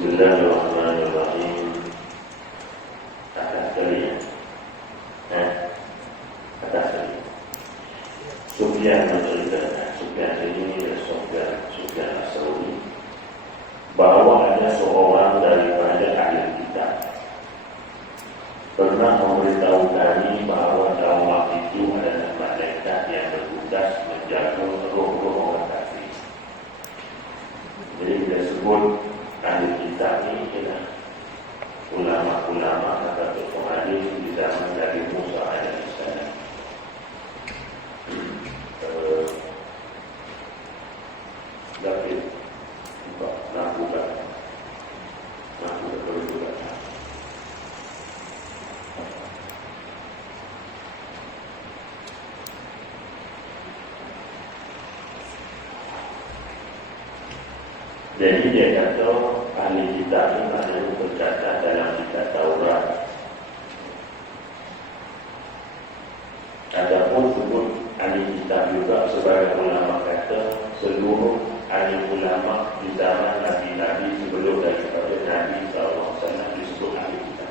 Bismillahirrahmanirrahim. Atas sekali ya. Atas sekali. Sufyan menceritakan, Sufyan ini Sufyan As-Sauri, bahwa ada seorang daripada ahli kitab pernah memberitahu kami bahwa dakwah itu adalah malaikat yang bertugas menjaga roh-roh orang kafir. Jadi kita sebut ahli kitab ini ialah ulama-ulama atau pengadil di zaman Nabi Musa alaihissalam. Tapi lampu juga. Jadi dia kata ahli kitab ini maknanya tercatat dalam kitab Taurat. Adapun sebut ahli kitab juga sebagai ulama kata seluruh ahli ulama di zaman Nabi-Nabi sebelum daripada Nabi SAW disebut ahli kitab.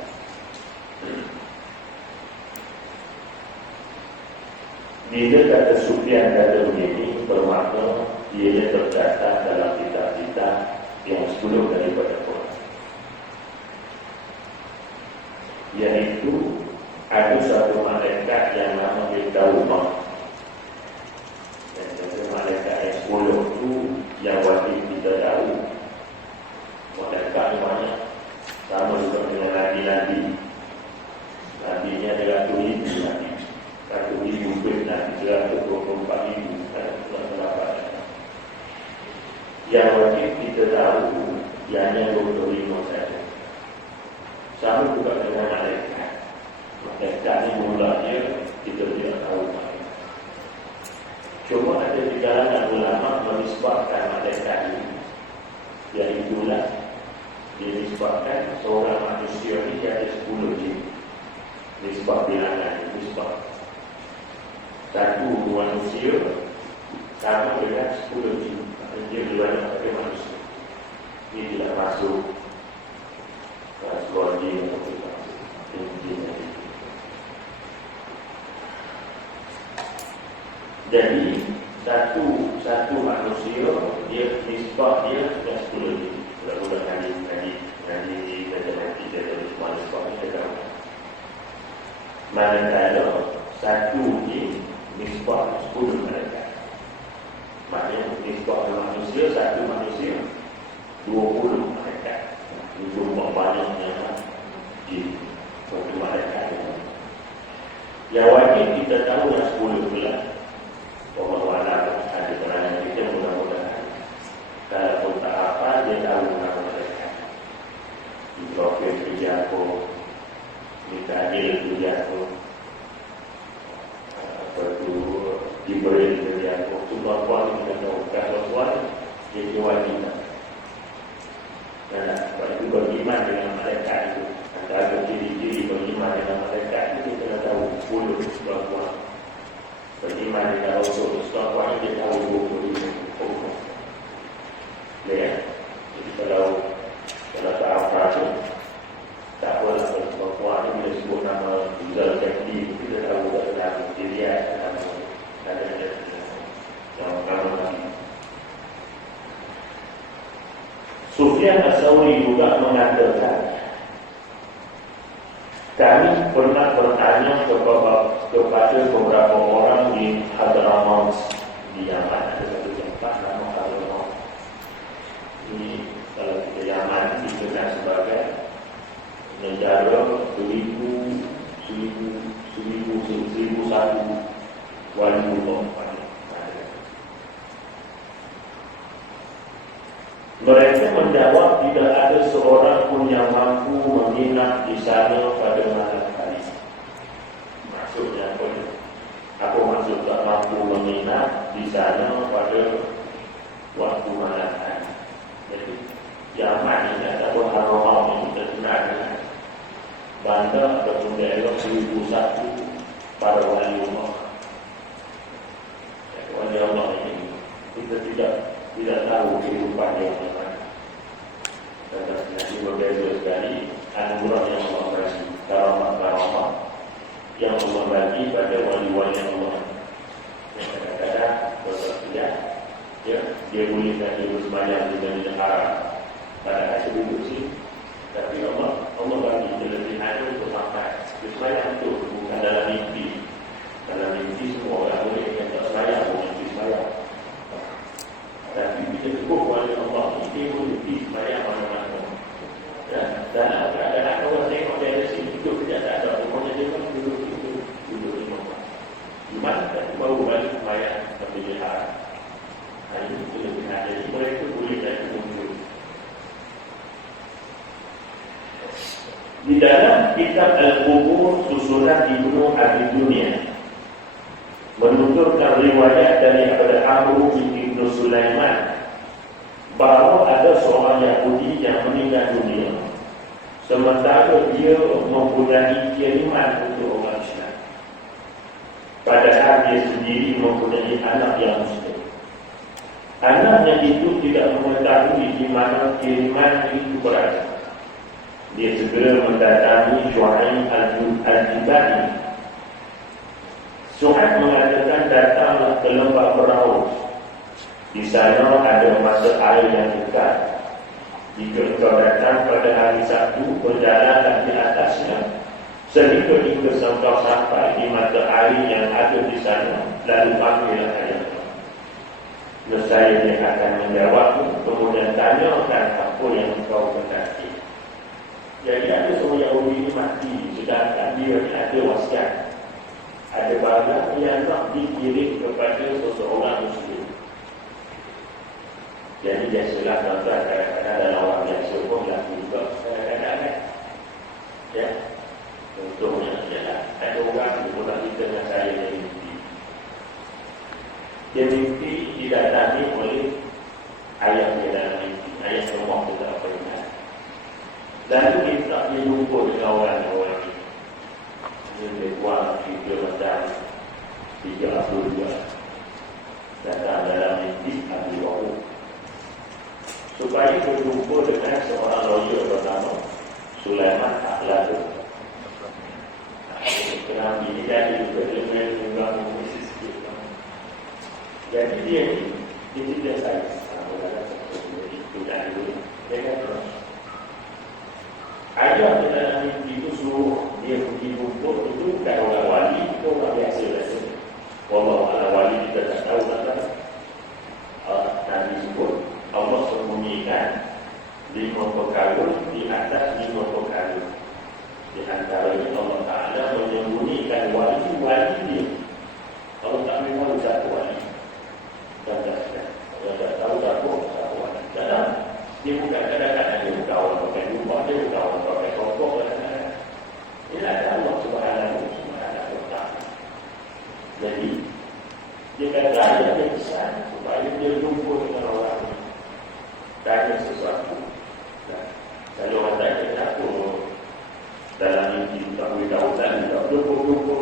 Bila kata Sufyan kata begini, bermakna ia tercatat dalam kitab-kitab yang sebelum daripada Quran. Iaitu ada satu malaikat yang nama Taumah. Dan satu malaikat yang 10 itu yang wajib kita tahu. Malaikat ni banyak. Sama juga dengan Nabi-Nabi. Nabi-Nya ada ratu-ribu Nabi. Ratu-ribu Nabi 124,000. Yang wajib kita tahu ianya 25 saja. Sama juga dengan malaikat. Malaikat ni mula dia kita tidak tahu. Cuma ada di kalangan ulama menisbahkan malaikat ini, iaitulah dinisbahkan seorang manusia ini ada 10 jin. Nisbah bilangan, nisbah satu manusia sama dengan 10 jin. Dia dibanyak pada manusia. Ini tidak masuk psikologi atau psikologi. Jadi satu manusia dia nisbah dia sudah 10 jin. Mudah-mudahan nanti kita semua nisbah kita tahu. Manakala satu jin nisbah 10 malaikat. Maknanya nisbah manusia, satu manusia 20 malaikat. Ini jumlah banyaknya jin. Satu malaikat. Yang wajib kita tahu yang 10 pula. Wallahualam ada kerangan kita mudah-mudahan. Kalau tak apa dia tahu nama malaikat. Ibrahim Tujaku, Mikail Tujaku, apa tu Jibril Tujaku. Tuan-tuan kita tahu. Kalau tuan dia wajib. Dan itu beriman dengan malaikat itu. Antara ciri-ciri beriman dengan malaikat itu kita tahu 10 tuan-tuan. Beriman dengan Rasul tuan-tuan dia tahu 25. Ya. Jadi kalau tak apa tu tak apalah tuan-tuan ni bila sebut nama Zal Jafri kita tahu tak nama dia nama ada yang nama Sufyan As-Sauri juga mengatakan, kami pernah bertanya kepada beberapa orang di Hadramaut di Yaman. Ada satu tempat nama Hadramaut. Ini kalau kita Yaman dikenal sebagai negara 1001 wali Allah. Mereka menjawab tidak ada seorang pun yang mampu menginap di sana pada malam hari. Maksudnya apa? Apa maksud tak mampu menginap di sana pada waktu malam hari? Jadi Yaman ini ataupun Hadramaut yang kita kenal dengan bandar ataupun daerah 1001 para wali Allah. Wali Allah ini kita tidak tahu kehidupan yang mana. lagi pada wali-wali Allah. Yang kadang-kadang bersedia, ya, dia boleh kata bersemayam di Masjidil Haram. Kadang-kadang sebut sih, tapi Allah bagi kelebihan untuk sampai bersemayam itu bukan dalam mimpi. Dalam mimpi semua orang boleh yang tak semayam, mimpi semayam. Tapi bila cukup wali Allah, dia boleh pergi semayam mana-mana. Ya, dan ada orang tengok dia ada sini duduk kejap tak ada, pokoknya dia kan duduk di rumah. Iman tak baru balik semayam sampai dia harap. Ini kelebihan. Jadi mereka boleh jadi muncul. Di dalam kitab Al-Qubur susunan Ibnu Abi Dunia menuturkan riwayat daripada Amr bin Ibnu Sulaiman bahawa ada seorang Yahudi yang meninggal dunia sementara dia mempunyai kiriman untuk orang Islam, padahal dia sendiri mempunyai anak yang Muslim. Anaknya itu tidak mengetahui di mana kiriman itu berada. Dia segera mendatangi Syuaib al-Jibali. Syuaib mengatakan, datanglah ke lembah Beraus. Di sana ada mata air yang dekat. Jika engkau datang pada hari Sabtu, berjalanlah di atasnya sehingga engkau sampai di mata air yang ada di sana, lalu panggillah ayah. Nescaya dia akan menjawabmu, kemudian tanyakan apa yang engkau ketahui. Jadi ada seorang Yahudi ini mati, sedangkan dia ada wasiat, ada barang yang nak dikirim kepada seseorang Muslim. Jadi biasalah tuan-tuan, kadang-kadang dalam orang biasa pun berlaku juga kadang-kadang kan. Ya, contohnya ialah ada orang yang pernah cerita dengan saya dari mimpi. Dia mimpi didatangi oleh ayah dia dalam mimpi, ayah rumah tu tak apa ingat. Lalu dia tak boleh jumpa dengan orang-orang ini. Dia lebih kurang cerita macam 3 Abdul juga datang dalam mimpi Abdul Wahid supaya berjumpa dengan seorang lawyer bernama Sulaiman Akhlaqul. Kenapa ini jadi juga dengan tunggang musik sikit. Jadi dia ni, dia tidak saya itu dan dulu dia kata ayah di dalam mimpi itu suruh dia pergi jumpa itu bukan orang wali, itu orang biasa rasanya. Wallahualam, wali kita tak tahu tak. Nabi sebut Allah sembunyikan 5 perkara di atas 5 perkara. Di antaranya Allah Ta'ala menyembunyikan wali dia. Allah tak memang satu wali. Tanda-tanda Allah tak tahu satu wali. Kadang dia bukan kadang-kadang dia bukan orang pakai rumah, dia bukan orang pakai sokok. Ini ada Allah Subhanahu wa Ta'ala. Jadi dia kata ayat dia pesan supaya dia jumpa dengan orang ini, tanya sesuatu. Kalau orang tanya kenapa dalam mimpi tak boleh tahu tadi, tak jumpa.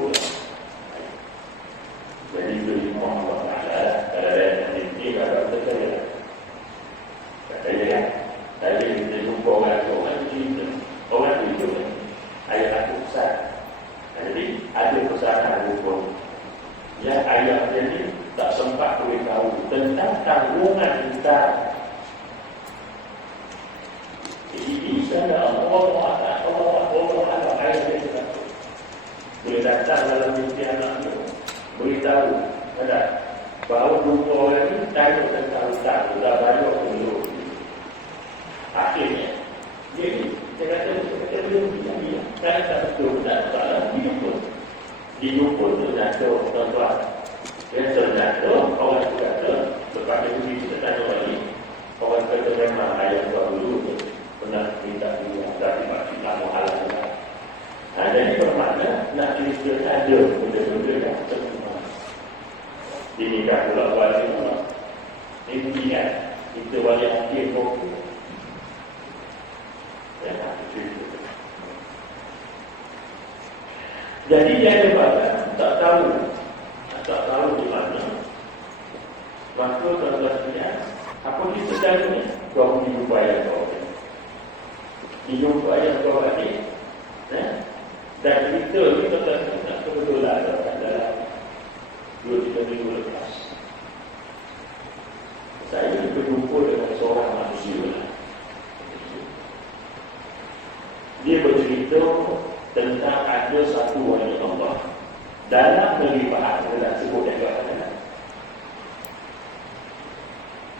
Jadi itu ilmu Allah Ta'ala. Kalau ada yang mimpi, kalau kita kata kata dia, tadi kita jumpa orang itu orang itu ayat aku pesan. Jadi ada pesanan hukum yang ayat ini tak sempat beritahu tentang tanggungan kita. Ini sana Allah ayat ini boleh datang dalam mimpi anak itu beritahu ada bahawa jumpa orang ini tanya tentang hutang, dah bayar dulu. Akhirnya jadi dia kata belum dia kan tak betul, tak salah dijumpa tu nak tuan-tuan. Yang ternyata orang itu kata lepas itu kita tanya lagi, orang kata memang ayat dulu pernah minta dia tapi masih tak mau halang. Jadi bermakna nak cerita ada benda-benda yang semua ini dah pula wali Allah. Ini kan kita wali akhir fokus ya, cerita. Jadi dia ada bahagian tak tahu di mana. Maka tuan-tuan, apa kita cari? Kau jumpa ayat kau. Jumpa ayat kau tadi. Dan kita tuan-tuan kebetulan minggu lepas. Saya berjumpa dengan seorang manusia. Dia bercerita tentang ada satu wali Allah dalam kelimpahan kita sebut yang berada.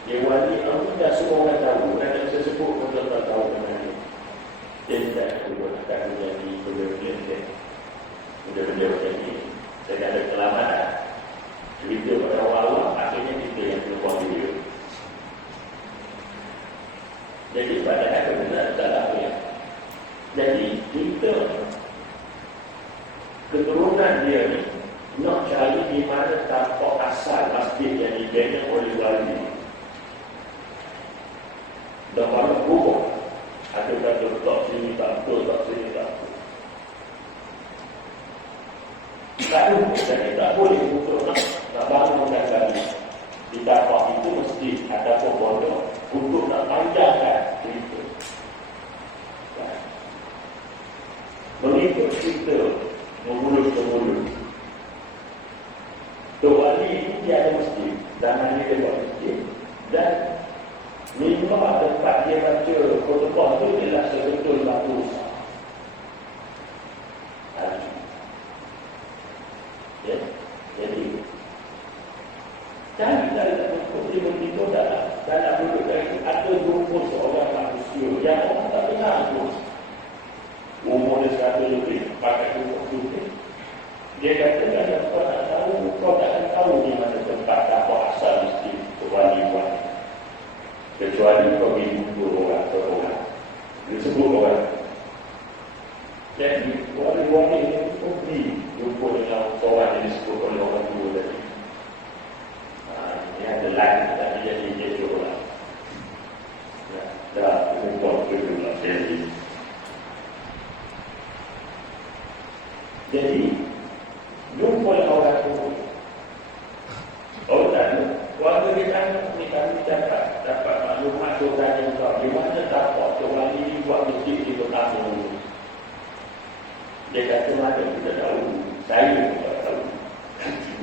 Dia wali Allah dah semua orang tahu, dan saya sebut pun tak tahu dengan dia. Dia tidak akan menjadi benda-benda benda-benda macam ni. Saya ada kelamatan cerita pada awal-awal, akhirnya kita yang keluar dia. Jadi pada akhirnya benar tak ada. Jadi kita keturunan dia ni nak cari di mana tapak asal masjid yang dibina oleh wali. Dan kalau berubah, ada kata tak sini tak betul, tak sini tak betul. Tak boleh untuk nak bangunkan kali di tapak itu masjid ataupun pondok untuk nak panjangkan cerita. Mengikut cerita memulut ke mulut. Tok Wali ini dia ada masjid, zaman dia buat masjid, dan mimbar tempat dia baca khutbah itu ialah sebetul batu besar. Ya, jadi cari tiba-tiba dalam duduk dari ada jumpa seorang manusia yang orang tak kenal pun. Umur dia 100 lebih, pakai tutup putih. Dia kata, kau tak akan tahu di mana tempat tapak asal mesti wali-wali. Kecuali kau pergi jumpa orang. Dia sebut orang. Jadi, wali-wali ini pergi jumpa dengan seorang yang disebut oleh orang dua tadi. Ini ada lain, tapi jadi dia seorang. Dah, umur kedua sekali. Jadi, jumpa orang tu. Oh tak, warga dia tanya ni kami dapat maklumat orang yang tahu di mana tapak orang ini buat masjid di pertama dulu. Dia kata mana kita tahu, saya pun tak tahu.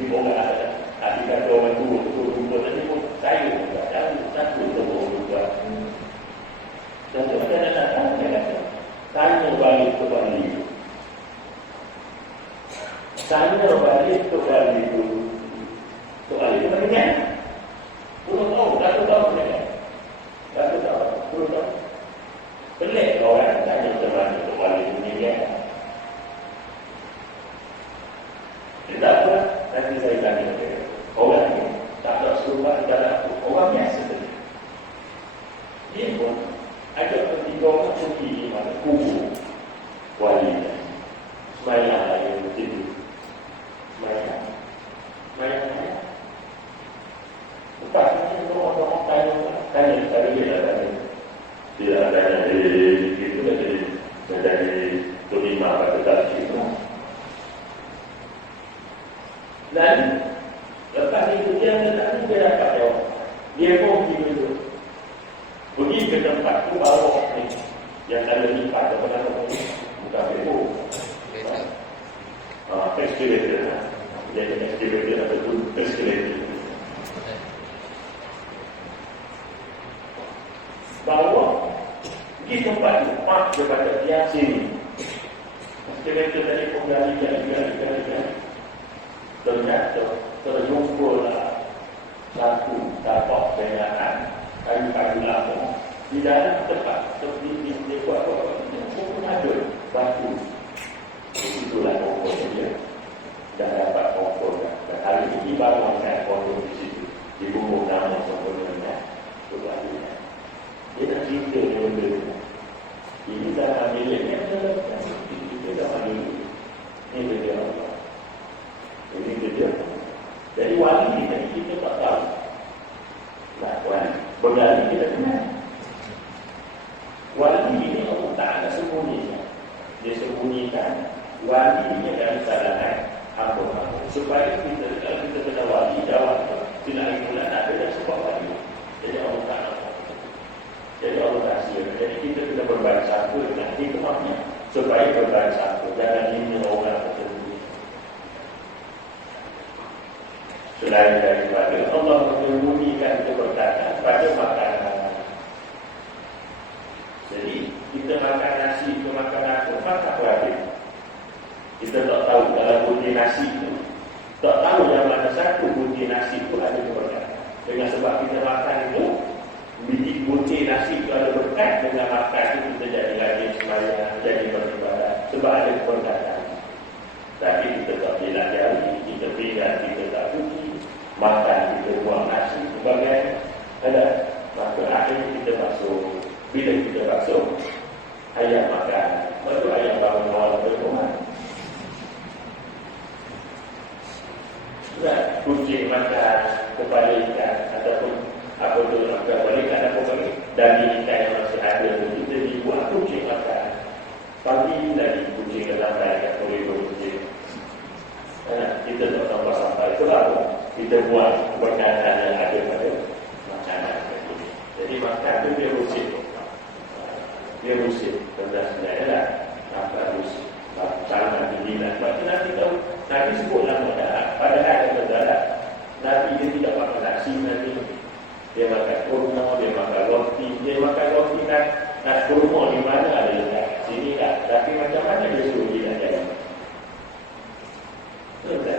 Ini orang ada, adik kata orang tua jumpa tadi pun saya pun tak tahu, satu orang juga. Dan dia datang, dia kata, tanya balik ke wali. Tanya balik ke wali itu. Soal itu bagaimana? Belum tahu, tak tahu mereka. Tak tahu, belum tahu. Pelik orang tanya macam ke wali itu ni dia. Dia tak apa, nanti saya tanya dia. Orang ni tak ada serupa dalam orang biasa saja. Dia pun ada ketiga orang pergi di mana kubur wali ni. Semayang yang begitu. Semayang. Lepas ni orang tanya cara dia lah tanya. Dia tanya itu dah jadi kelima pada tadi itu. Dan lepas itu dia dapat jawab. Dia pun pergi ke tempat tu bawah ni yang ada lipat daripada bukan bebo. Excavator. Dia ada excavator ataupun excavator. Bawa pergi tempat tu, dia kata dia sini. Excavator tadi pun gali. Ternyata terjumpalah satu tapak kenyataan kayu-kayu lama di dalam tempat seperti dia buat pun ada batu. Itulah pokoknya dia dah dapat pokok dan hari ini dibangunkan pokok di situ dibungkuk nama sempurna kebahagiaan. Dia nak cerita dia benda ini zaman miliknya kita zaman dulu ini kerja Allah, ini kerja. Jadi wali ni kita tak tahu lah wali bergali kita kenal. Wali ini Allah Ta'ala sembunyikan. Dia sembunyikan wali ini dalam kesalahan apa-apa supaya kita kalau kita kena wali jawab tidak bulan ada dan sebab wali. Jadi Allah Ta'ala, jadi Allah Ta'ala, jadi kita kena berbalik satu dengan hikmahnya supaya selain daripada Allah menyembunyikan keberkatan pada makanan. Jadi kita makan nasi, kita makan apa, makan apa? Kita tak tahu dalam butir nasi itu, tak tahu yang mana satu butir nasi itu ada keberkatan. Dengan sebab kita makan itu, biji butir nasi itu ada berkat, dengan makan itu kita jadi rajin sembahyang, jadi beribadah, sebab ada keberkatan. Tapi kita tak boleh jari, kita pinggan, kita tak cuci, makan kita buang nasi sebagai ada. Maka akhirnya kita basuh. Bila kita basuh, ayam makan, baru ayam bangun awal berumah. Kucing makan kepala ikan ataupun apa tu makan balik ataupun balik daging ikan yang masih ada tu kita dibuat kucing makan. Pagi lagi kucing datang kat koridor kucing. Kita tak sampai sampai sebab kita buat keberkatan yang ada pada makanan itu. Jadi makan tu dia rusik. Dia rusik tentang sebenarnya apa rusik. Sama dilihat. Sebab Nabi tahu, Nabi sebut nama dah. Padahal ada berdarah. Nabi dia tidak makan nasi, Nabi dia makan kurma, dia makan roti. Dia makan roti nak kurma di mana ada letak? Sini tak. Tapi macam mana dia suruh dia jalan? Betul.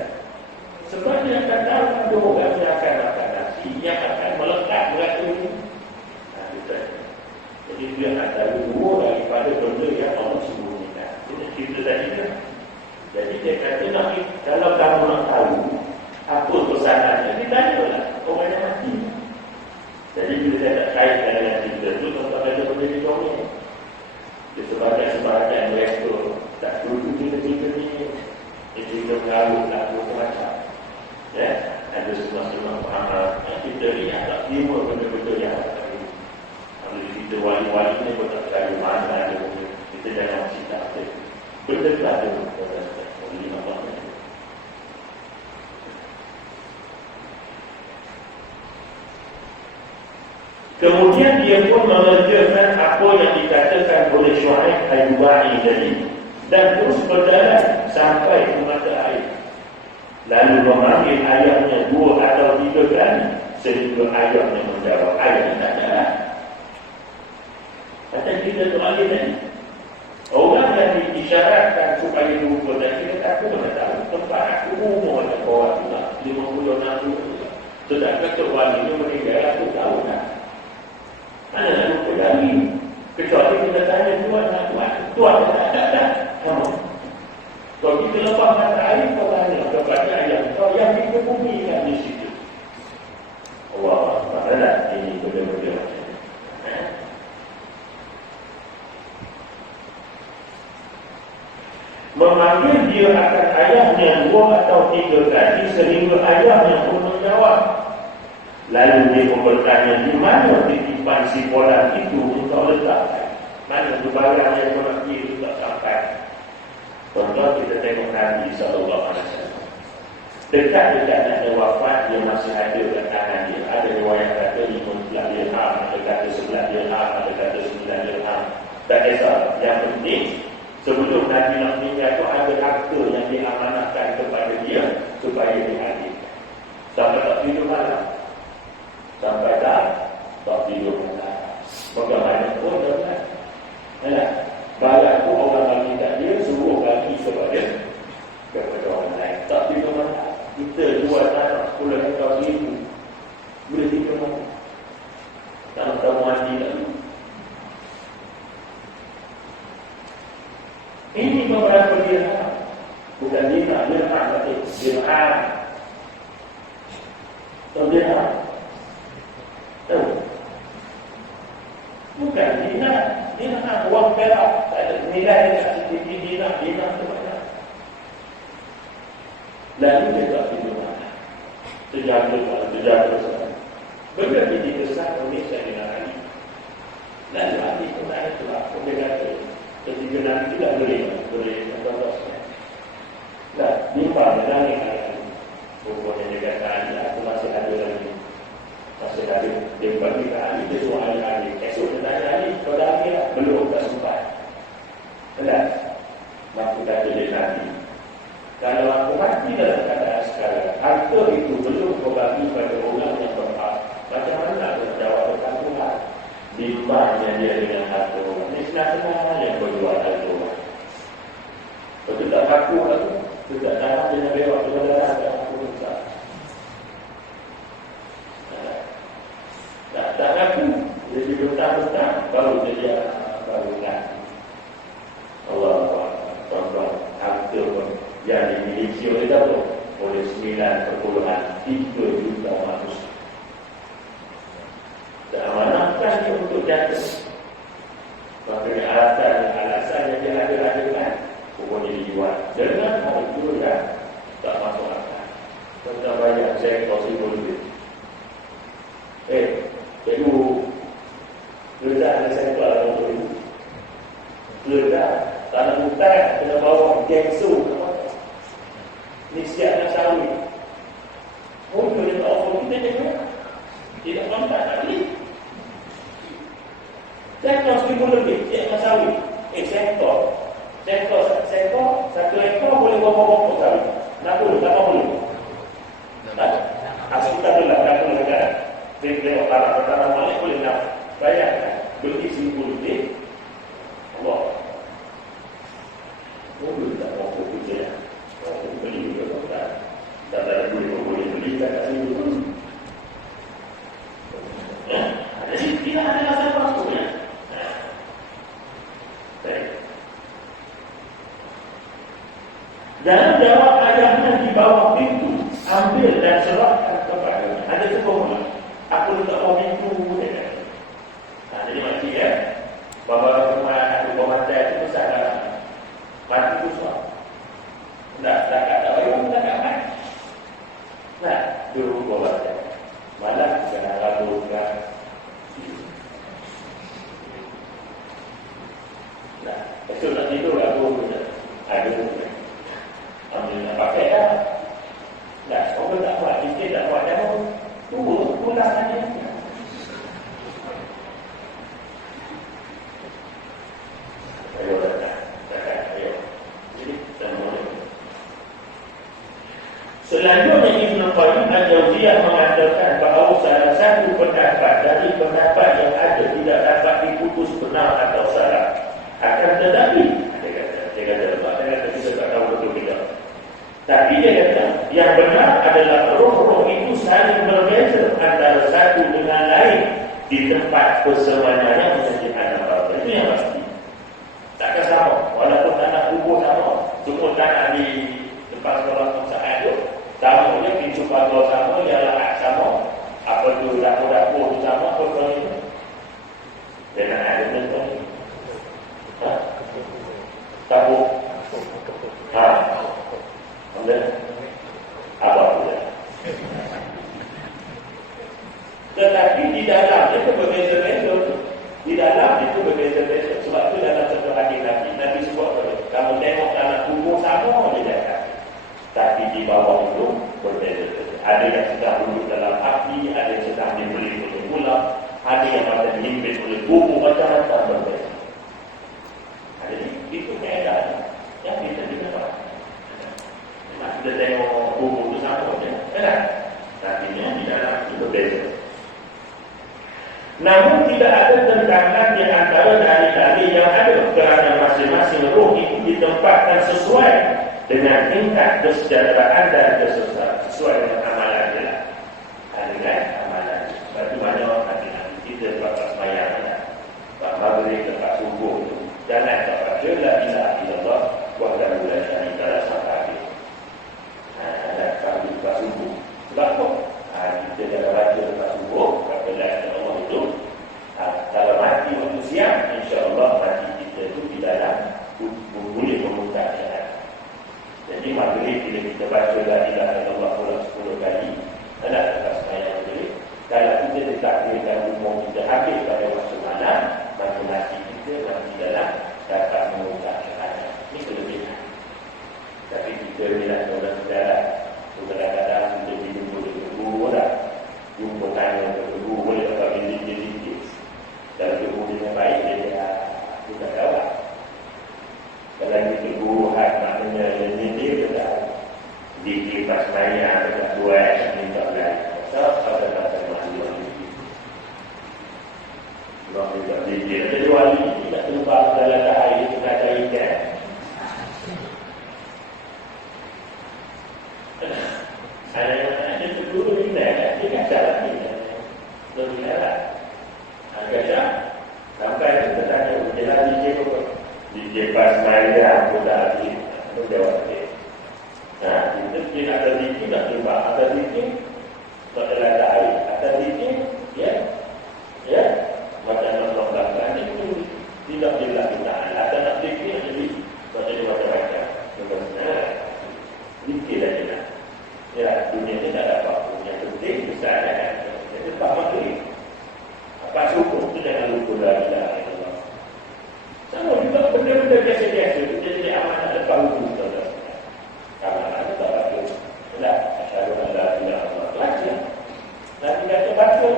Sebab dia akan tahu ada orang yang akan makan nasi, yang akan melekat berat ini. Jadi dia nak tahu dua daripada benda yang Allah sembunyikan. Kita tadi kan. Jadi dia kata nak, kalau kamu nak tahu apa pesanannya, dia tanyalah orang yang mati. Jadi bila saya tak kaitkan dengan cerita tu, tuan-tuan ada benda di bawah ni. Dia sebahagian mereka tak duduk cerita-cerita ni. Dia cerita mengarut tak macam-macam. Ya, ada semua-semua faham. Kita ni yang tak terima benda-benda yang tak tahu. Kalau kita wali-wali ni pun tak tahu mana ada benda. Kita jangan cerita apa. Benda tu ada oleh Allah. Kemudian dia pun mengerjakan apa yang dikatakan oleh Syuaib Al-Jubai tadi dan terus berjalan sampai ke mata air. Lalu memanggil ayahnya 2 atau 3 kali sehingga ayahnya menjawab, ayah tak jalan. Kata kita tu lagi tadi. Orang yang diisyaratkan supaya lupa dan kita tak pun tahu tempat aku umur ada orang tu lah 50-60 sedangkan Tok Wali ni meninggal aku tahu tak mana nak lupa lagi kecuali kita tanya tuan tak kamu kalau kita lepas mata air kau tanya kepada ayah kau yang kita bumikan di situ Allah maknanya ini benda-benda macam ni memanggil dia akan ayahnya 2 atau 3 kali sehingga ayahnya pun menjawab. Lalu dia pun bertanya, di mana titipan si bola itu untuk letakkan? Mana tu barang yang kau nak pergi itu tak sampai? Contoh kita tengok Nabi SAW. Dekat-dekat nak ada wafat, dia masih ada kat tangan dia. Ada riwayat kata 15 dirham, ada kata 11 dirham, ada kata 9 dirham. Tak kisah. Yang penting sebelum Nabi nak meninggal tu ada harta yang diamanahkan kepada dia supaya dihadirkan. Sampai tak tidur malam. Sampai tak tidur malam. Bagaimana pun dah. Barang tu orang bagi tak dia, suruh bagi kepada orang lain. Tak tidur malam. Kita jual tanah 10 hektar ribu. Boleh tidur malam. Tak nak tahu mandi lagi. Ini beberapa dirham. Bukan dirham, tapi dirham. Tahu dirham? Tahu? Bukan dirham. Dirham, wang perak. Tak ada nilai dekat situ. Dirham tu banyak. Lalu dia tak tidur mana. Sejaga sekarang. Benda ini besar Indonesia dengan Ali. Lalu Ali pun ada tu lah. Dia kata, ketika nanti tidak boleh contohnya. Nah, limpah dengan yang pokoknya dia kata Ali, aku masih ada lagi. Masih ada. Dia bagi ke Ali, dia suruh Ali. Esok dia tanya Ali, kau dah Ali lah? Belum, tak sempat. Benar? Maka kata dia nanti. Kalau aku mati dalam keadaan sekarang, harta itu belum kau aku lagi. Tidak tangan dia bewak kepada rasa aku besar. Tak aku. Jadi betah-betah baru dia baru kan. Allah tuan-tuan, harta yang dimiliki oleh Datuk oleh 9,3 juta manusia. Diamanahkan dia untuk jatuh. Maka alasan yang dia ada-adakan pokoknya dijual. Dengan hal itu tak masuk akal. Tentang banyak saya possible duit. Cikgu ledak ada saya keluar untuk ibu. Ledak tanah hutan kena bawa gengsu. Ni siap nak sawit. Dia tak offer kita juga. Tidak kontak tak beli. Sektor 1,000 lebih, dia nak sawit. Sektor 1 ekor boleh berapa sawit? 60, tak boleh. Asal tak boleh, tak boleh kan? Dia tengok tanah balik boleh nak bayar. Beli 1,000 lebih. Allah. Boleh tak mampu kerja. Mampu beli juga tak. Tak ada boleh beli tak kat sini pun. Jadi tidak ada rasa masuknya. Dan jawab ayahnya di bawah pintu, ambil dan serahkan kepadanya. Ada cukup tak? Aku letak bawah pintu. Jadi mati ya. Bapa rumah aku pematai itu besar dalam. Mati itu semua. Tak ada orang tak ada. Nah, dulu pematai. Malah kena lalukan. Nah, esok nak tidur aku ada. Ambil nak pakai dah. Dah, orang tak buat, kita tak buat dah. Pulang saja. Ayo datang. Ayo. Jadi, semua. Selanjutnya Ibn Qayyim Al-Jauziyah mengatakan bahawa salah satu pendapat dari pendapat yang ada tidak dapat diputus benar atau salah. Akan tetapi, dia kata kita tak tahu betul tidak. Tapi dia kata, yang benar adalah roh-roh itu saling berbeza antara satu dengan lain di tempat persemayanya menjadi anak bapa. Itu yang pasti. Takkan sama. Walaupun tanah kubur sama, semua tanah di tempat sekolah pengsaan itu sama je, pintu pagar sama, yang lahat sama. Apa tu dapur-dapur tu sama, apa tu itu. Dia nak ada tentu ni. Dapur. Apa pula? Tetapi di dalam itu berbeza-beza. Di dalam itu berbeza-beza. Sebab itu dalam satu hadis Nabi sebut kamu tengok dalam kubur sama je dekat. Tapi di bawah itu berbeza-beza. Ada yang sedang duduk dalam api, ada yang sedang dibeli oleh ular, ada yang macam dihimpit oleh bubur, macam-macam berbeza. Jadi itu keadaan yang kita dapat. Kita tengok bubur itu sama je, kan? Tapi di dalam itu berbeza. Namun tidak ada tentangan di antara dalil-dalil yang ada kerana masing-masing roh itu ditempatkan sesuai dengan tingkat kesejahteraan dan kesesatan sesuai dengan amalan dia. Dengan amalan. Sebab itu banyak hati-hati kita lepas sembahyang Pak Maghrib lepas subuh tu. Jangan tak baca la ilaha illallah wahdahu la syarika lah sampai habis. Lepas subuh. Sebab apa? Kita jangan baca lepas subuh. Kata la ilaha illallah itu. Kalau mati waktu siang, insya-Allah mati kita itu di dalam boleh memutar jalan. Jadi maghrib bila kita baca la ilaha illallah 10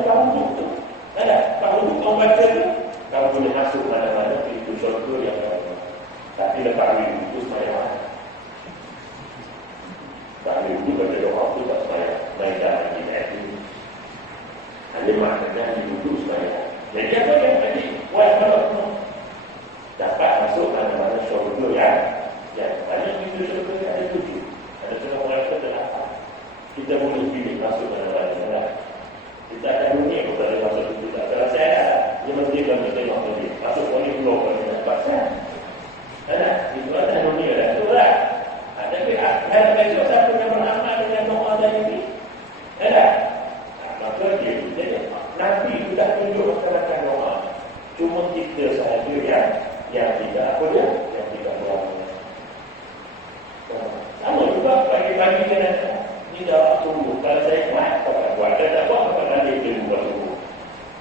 kau tu. Ada, kau baca tu, kau boleh masuk mana-mana pintu syurga yang ada. Tapi lepas itu sembahyang. Tak itu baca doa tu tak sembahyang. Mereka lagi ini. Ada maknanya duduk sembahyang. Jadi apa yang tadi? Kalau dapat masuk mana-mana syurga yang banyak pintu syurga yang ada tujuh. Ada setengah orang kata apa? Kita boleh pilih masuk mana-mana. Kita akan dunia kepada masuk itu. Tak terasa saya dia mesti akan tengok tadi. Masuk boleh keluar pada dapat saya. Ada, itu ada dunia dah. Itu lah. Tapi ada besok siapa yang beramal dengan doa tadi ini? Ada. Maka dia jadi Nabi sudah tunjuk masyarakat doa. Cuma kita sahaja yang tidak apa dia? Yang tidak beramal. Sama juga pagi-pagi dia tidak tunggu. Kalau saya kuat, apa buat? Dia tak buat apa nanti dia buat tunggu.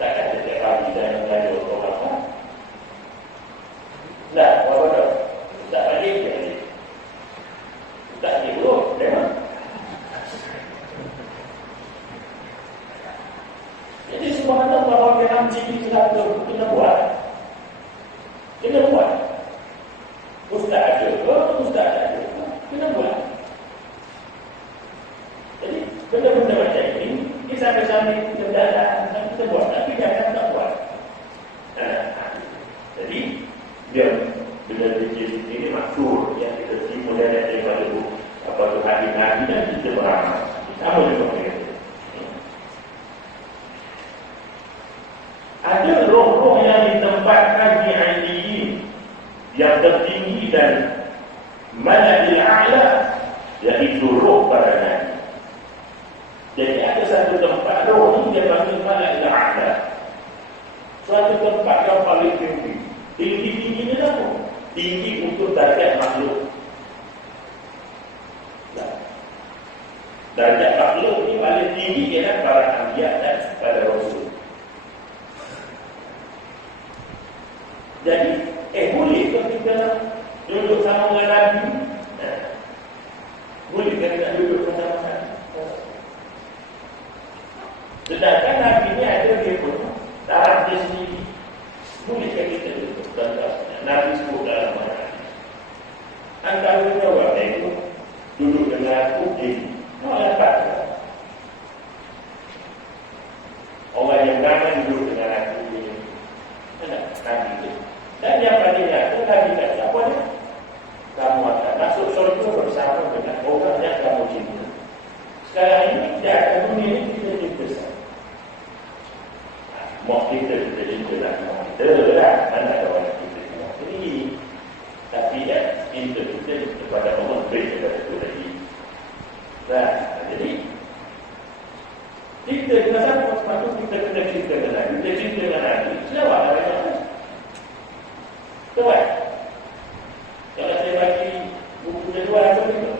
Takkan setiap pagi dan ada orang apa? Tak, apa dah? Tak balik dia ni. Tak ni belum, memang. Jadi subhanallah bahawa dalam sini kita buat. Kita buat. Ustaz ada ke? Ustaz ada ke? Kita buat. Jadi benda-benda macam ini sambil-sambil kita berjalan dan kita buat, tapi jangan tak buat. Jadi dia bila dia ini maksud yang kita terima daripada apa tu hadis Nabi dan kita beramal. Sama juga dengan itu. Ada roh-roh yang ditempatkan di Ainiyin yang tertinggi dan Mala'il A'la, iaitu roh para Nabi. Jadi ada satu tempat roh ini dia panggil Mala'il A'la, suatu tempat yang paling tinggi. Tinggi-tingginya apa? Tinggi untuk darjat makhluk. Darjat makhluk ini paling tinggi ialah para anbiya dan para rasul. Jadi, boleh ke kita duduk sama dengan Nabi? Boleh ke kita duduk sama Nabi? Sedangkan Nabi ini ada dia pun darah dia sendiri. Boleh ke kita duduk sama Nabi sebut dalam mana? Antara jawab itu duduk dengan aku ini. Dapat. Orang yang ramai duduk dengan aku ini. Nabi itu. Dan yang palingnya itu Nabi kata apa dia? Kamu akan masuk surga bersama dengan orang yang kamu cinta. Sekarang ini dia akan dunia ini kita cinta. Mau kita cinta dan mau kita lah. Mana ada orang kita cinta ini. Tapi ya, cinta kita kepada Allah lebih daripada itu lagi. Nah, jadi kita kenapa sepatutnya kita kena cinta dengan Nabi? Kita cinta dengan Nabi. Selawat dari mana? Selawat. Kalau saya bagi buku kedua apa itu?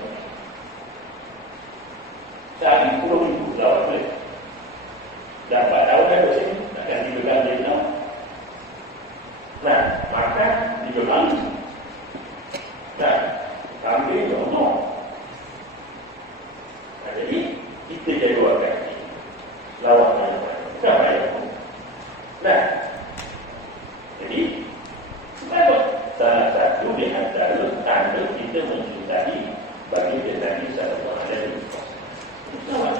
Sehari 10,000 selawat boleh. Dapat tahun dari sini akan dipegang dia tahu. Nah, maka dipegang. Nah, ambil contoh. Jadi kita jadualkan lawaknya siapa yang nah jadi sebab salah satu di antara tanda kita mencintai bagi Nabi sallallahu alaihi wasallam.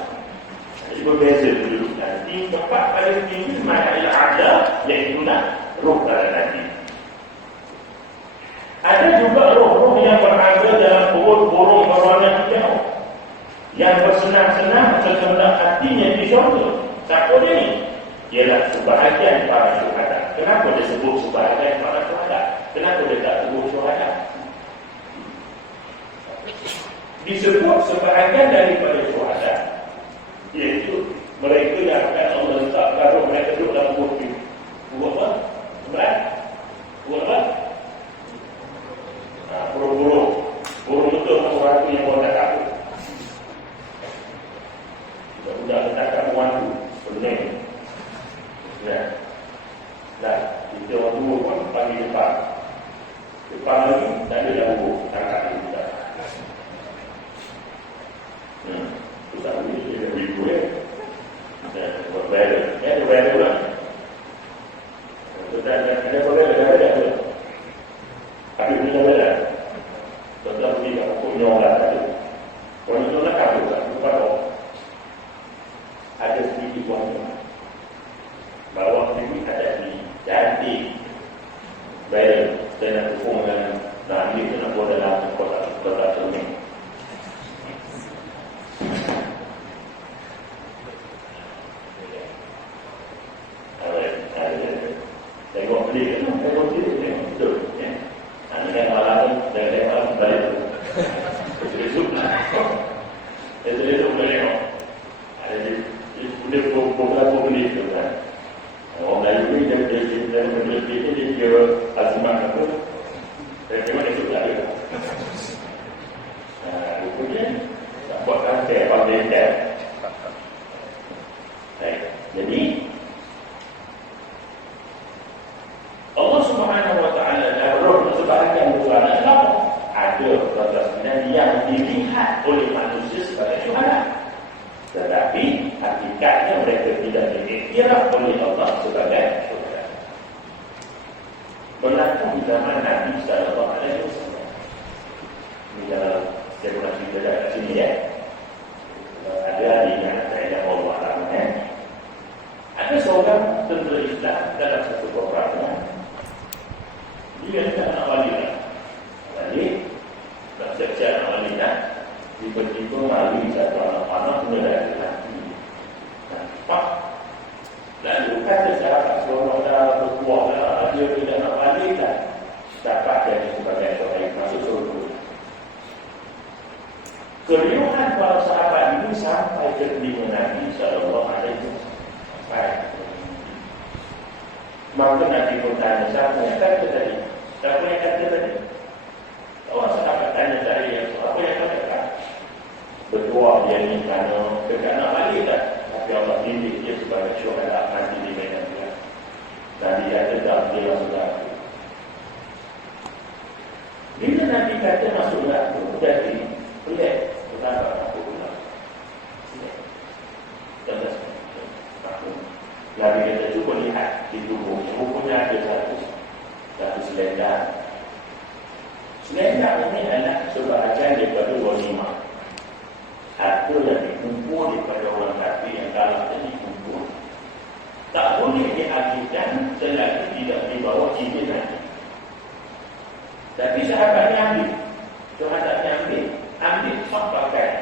Jadi berbeza dulu nanti tempat paling tinggi Mala'il A'la iaitu roh para Nabi. Ada juga roh-roh yang berada dalam burung berwarna hijau yang bersenang-senang sekehendak hatinya di syurga. Siapa dia ni? Ialah sebahagian para syuhada. Kenapa dia sebut sebahagian para syuhada? Kenapa dia tak sebut syuhada? Disebut sebahagian daripada syuhada, iaitu mereka yang akan Allah letakkan roh mereka duduk dalam kursi. Buat apa? Sebelah? Buat apa? Burung-burung. Burung betul orang tu yang buat tak takut. Sudah letakkan wandu pening. Nah, kita orang tua pun panggil depan. Depan lagi, tak ada lampu. Tangkap dia juga. Susah ni, dia dah beribu dan buat bayar. Ada tuan-tuan. Bawah ini ada ni jadi bayar saya nak hubung dengan nak ambil tu nak buat dalam kotak cermin. Tengok beli kan, tengok beli betul. Anda kan malam dan balik tu. Esok boleh tengok. Ada dia berapa beli tu kan. Orang Melayu ni dia meneliti ni dia kira azimat apa. Saya tengok esok tak ada. Rupanya tak buat kantor pandai kan. Jadi Allah Subhanahu Wa Taala dah roh sebahagian bersuara kenapa? Ada proses yang dilihat oleh manusia sebagai syuhada, tetapi hakikatnya mereka tidak diiktiraf oleh Allah sebagai syuhada. Berlaku di zaman Nabi Sallallahu Alaihi Wasallam. Ini dalam saya pernah cerita dekat sini ya. Ada adiknya saya yang Allah ramai. Ada seorang tentera Islam dalam satu peperangan. Dia tidak nak wanita. Jadi, tak siap-siap nak wanita. Tiba-tiba lari satu anak panah punya lelaki. Nampak. Lalu kata sahabat seorang dah berkuah dah. Dia tidak nak wanita. Dapat jadi sebagai orang masuk surga. Keriuhan para sahabat ini sampai ke telinga Nabi Sallallahu Alaihi Wasallam. Maka Nabi pun tanya, siapa yang kata tadi? Siapa yang kata tadi? Orang sahabat tanya saya, apa yang kata? Berdoa dia ni kerana nak balik tak? Tapi Allah didik dia sebagai syuhada nanti di medan dia. Nabi kata tak, dia masuk neraka. Bila Nabi kata masuk neraka, jadi pelik. Kenapa aku bilang? Contoh. Nabi kata cuba lihat di tubuh. Rupanya ada satu selendang. Selendang ini adalah sebahagian daripada ghanimah. Harta yang dikumpul daripada orang kafir yang kalah dan dikumpul. Tak boleh dihabiskan selagi tidak dibawa cincin Nabi. Tapi sahabatnya ambil. Sahabatnya ambil sok pakai.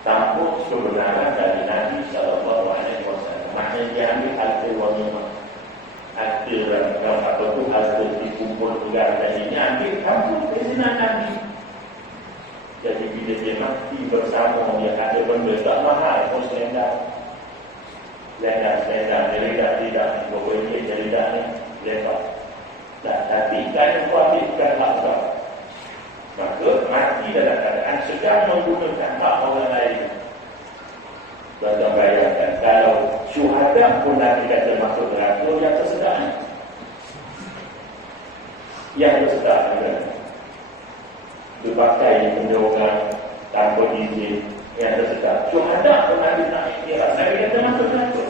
Tanpa kebenaran dari Nabi Sallallahu Alaihi Wasallam. Maknanya dia ambil harta ghanimah. Harta ataupun harta dikumpul pegang tadi ini ambil tanpa keizinan Nabi. Jadi bila dia mati bersama dia ada benda tak mahal pun selendang. Selendang dia tidak pokoknya dia tidak ni lepas. Tapi kalau kau ambilkan hak kau, maka mati dalam keadaan sedang menggunakan hak orang lain. Tuan-tuan bayangkan, kalau syuhada pun Nabi kata masuk neraka, yang tersedak ni. Yang tersedak kan? Dipakai benda orang tanpa izin, yang tersedak. Syuhada pun Nabi tak iktiraf. Nabi kata masuk neraka.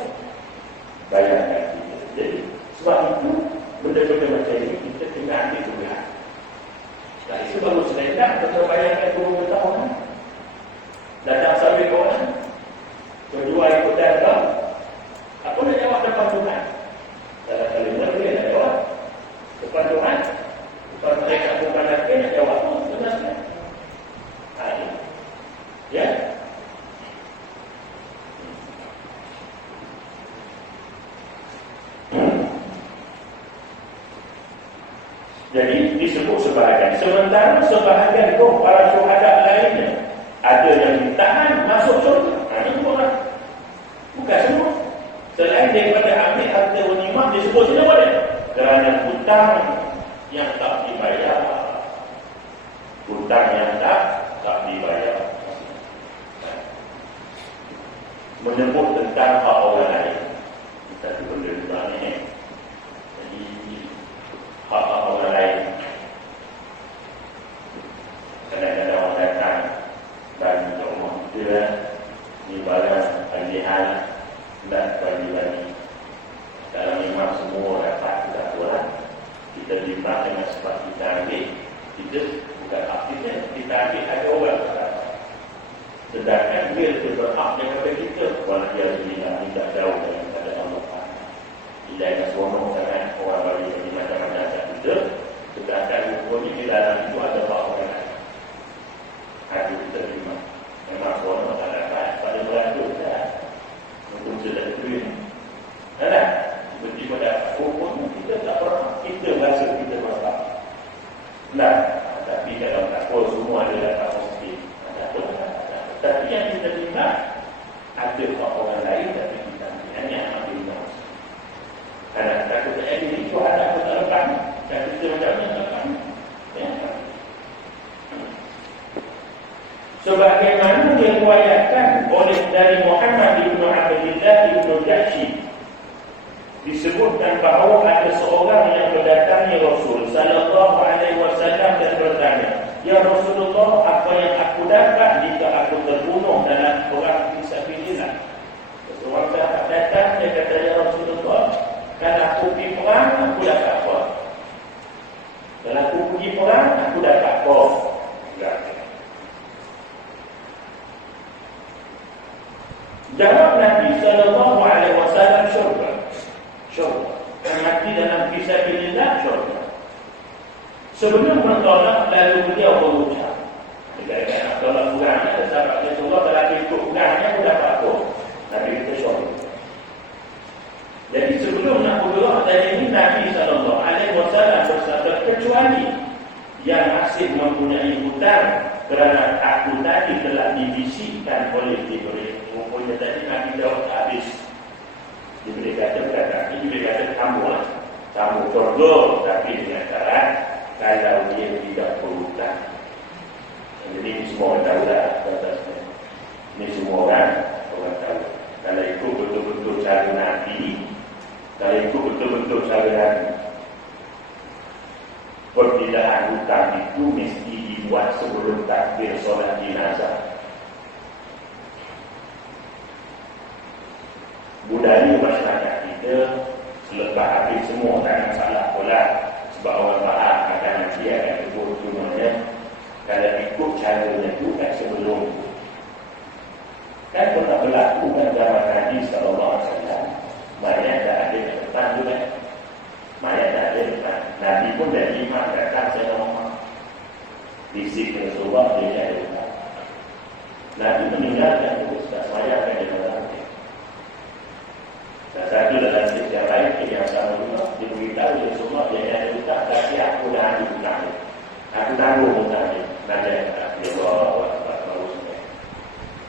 Bayangkan kita. Jadi, sebab itu, benda-benda macam ini, kita tinggal ambil juga. Nah, itu baru selendang, kita bayangkan 20 tahun. Datang sawit orang. Kedua ikut dagang. Aku nak jawab depan Tuhan. Dalam kalimah dia nak jawab depan Tuhan. Depan mereka bukan lagi nak jawab tu sebenarnya. Ya. Jadi disebut sebahagian. Sementara sebahagian itu para syuhada lainnya ada yang ditahan masuk surga. Bukan semua. Selain daripada ambil harta ghanimah disebut sini boleh. Kerana hutang yang tak dibayar. Hutang yang tak dibayar. Menyebut tentang hak orang lain. Kita tu benda juga ni. Jadi hak orang lain. Kadang-kadang orang datang bagi rumah kita ni balas alihan dan bagi-bagi. Kalau memang semua dapat kita buat, kita limpah dengan sebab kita ambil, kita bukan hak kita ambil ada orang dapat. Sedangkan dia berhak daripada kita, walau dia tidak jauh diriwayatkan oleh dari Muhammad bin Abdullah bin Jahsy, disebutkan bahawa ada seorang yang mendatangi Rasul sallallahu alaihi wasallam dan bertanya, "Ya Rasulullah, apa yang aku dapat jika aku terbunuh dalam perang fisabilillah?" Seorang sahabat datang, dia kata, "Ya Rasulullah, kalau aku pergi perang, aku dapat apa? Kalau aku pergi perang, aku dapat apa?" Jawab Nabi sallallahu alaihi wasallam, syurga. Syurga. Yang mati dalam fisabilillah, syurga. Sebelum bertolak, lalu beliau berucap. Jika nak tolak kurangnya, sahabat Rasulullah telah ikut kurangnya, aku dapat apa? Nabi kita syurga. Jadi sebelum nak berdoa tadi ini, Nabi sallallahu alaihi wasallam bersabda, kecuali yang masih mempunyai hutang kerana aku tadi telah dibisikkan oleh Jibril. Rupanya tadi Nabi jawab habis. Jibril kata, Jibril kata kamu lah, kamu tolong, tapi dengan syarat kalau dia tidak berhutang. Jadi ini semua orang tahu lah batasnya. Ini semua orang tahu. Kalau itu betul-betul cara Nabi, kalau itu betul-betul cara Nabi, perbedaan hutang itu mesti dibuat sebelum takbir solat jenazah. Budaya masyarakat kita selepas habis semua tak masalah pula, sebab orang faham akan nanti akan sebut semuanya. Kalau ikut caranya itu kan sebelum kan pernah berlaku kan zaman Nabi SAW, mayat tak ada depan tu kan, mayat tak ada depan. Nabi pun dari imam datang saya rumah bisik Rasulullah, dia ada depan. Nabi meninggalkan itu, tak sayangkan dia berlaku. Dan satu dalam setiap lain yang sama juga, dia beritahu Rasulullah dia ada hutang, tapi aku dah ada hutang. Aku tanggung hutang dia. Nabi kata, ya Allah, baru semua.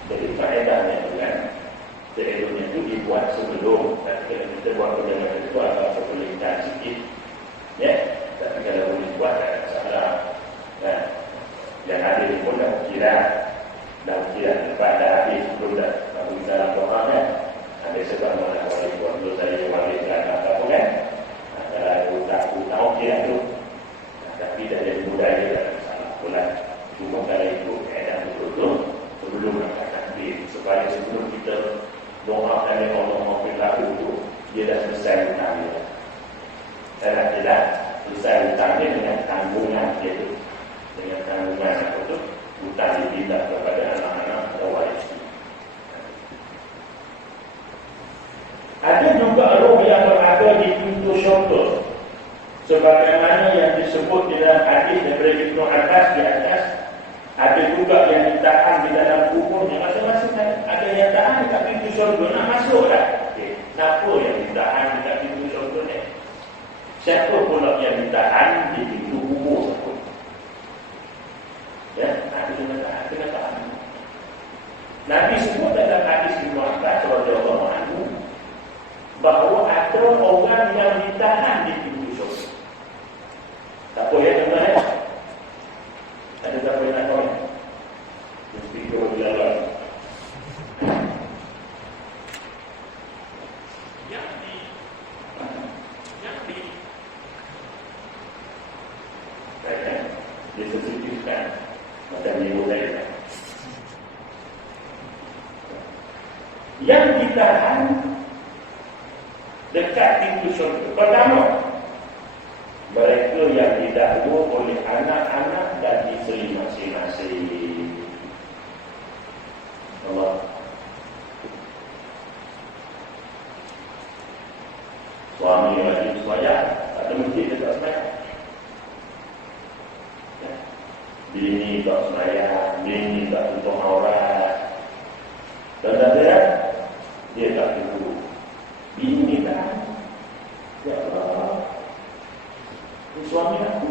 Jadi faedahnya itu kan, seeloknya itu dibuat sebelum. Tapi kalau kita buat perjalanan itu agak berpelintas sikit, ya. Tapi kalau boleh buat tak ada salah. Nah, yang ada di pun dah kira pada habis sebelum dah bagi dalam doa kan. Ada sebab mana wali buat tu saya wali kata apa kan? Kalau hutang okey lah tu. Tapi dah jadi budaya tak ada salah pula. Cuma kalau itu keadaan betul-betul sebelum nak takbir, supaya sebelum kita doakan yang Allah maafkan laku itu, dia dah selesai hutang dia. Dan tidak selesai hutangnya dengan tanggungan dia tu, dengan tanggungan apa tu, hutang dipindah kepada anak-anak atau waris. Ada juga roh yang berada di pintu syurga, sebagaimana yang disebut di dalam hadis daripada Ibnu Abbas di atas. Ada juga yang ditahan di dalam kuburnya. Masing-masing ada yang tahan dekat pintu syurga, nak masuk dah. Siapa yang ditahan dekat pintu syurga ni? Siapa pula yang ditahan di pintu kubur? Ya, kena tahan. Nabi sebut dalam hadis Ibnu Abbas radhiyallahu anhu bahawa ada orang yang ditahan di pintu syurga. Tak apa ya tuan-tuan ya? Ada siapa yang nak tahu ya? Mesti kau jalan. Yang disesitkan macam ibu tadi. Yang ditahan dekat pintu syurga. Pertama, mereka yang didahulu oleh anak-anak dan isteri masing-masing. Allah. Suami wajib sembahyang, ada masjid dekat sembahyang. Bini tak sembahyang, bini tak tutup aurat. Dan dia tak tidur. Bini kan, ya Allah, ini suami aku.